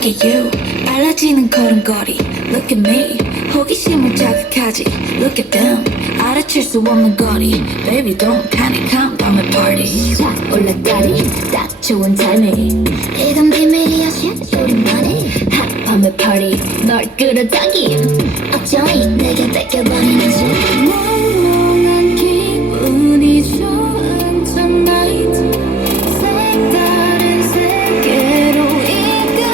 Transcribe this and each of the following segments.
Look at you 빨라지는 걸음걸이 Look at me 호기심을 자극하지 Look at them 알아챌 수 없는 거리 Baby don't panic come down the party 쫙 올라가리 딱 좋은 타이밍 이건 비밀이야 shit 우리만의 핫밤의 party 널 끌어당김 어쩌니 내게 뺏겨버리는지 몽롱한 기분이 좋은 tonight 색다른 세계로 이끌어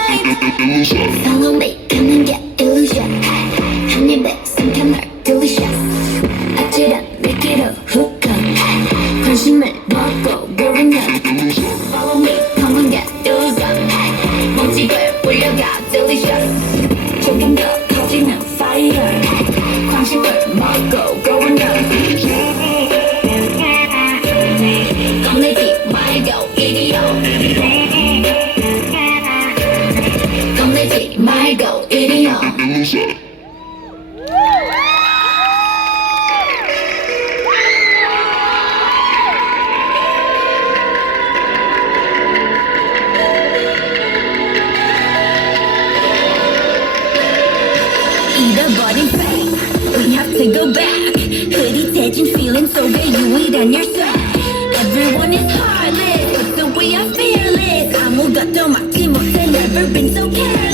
right Follow me 가는 게 illusion 한 입에 삼켜 널 delicious 아찔한 느끼로 hook up 관심을 먹고 going up Follow me come on get illusion 먼지를 올려가 delicious 조금 더 커지는 fire 관심을 먹고 going up 겁내지 말고 이리요 겁내지 말고 이리요 잃어버린 fate We have to go back 흐릿해진 feeling 속에 유일한 열쇠 Everyone is heartless But the way I fearless 아무것도 막지 못해 Never been so careless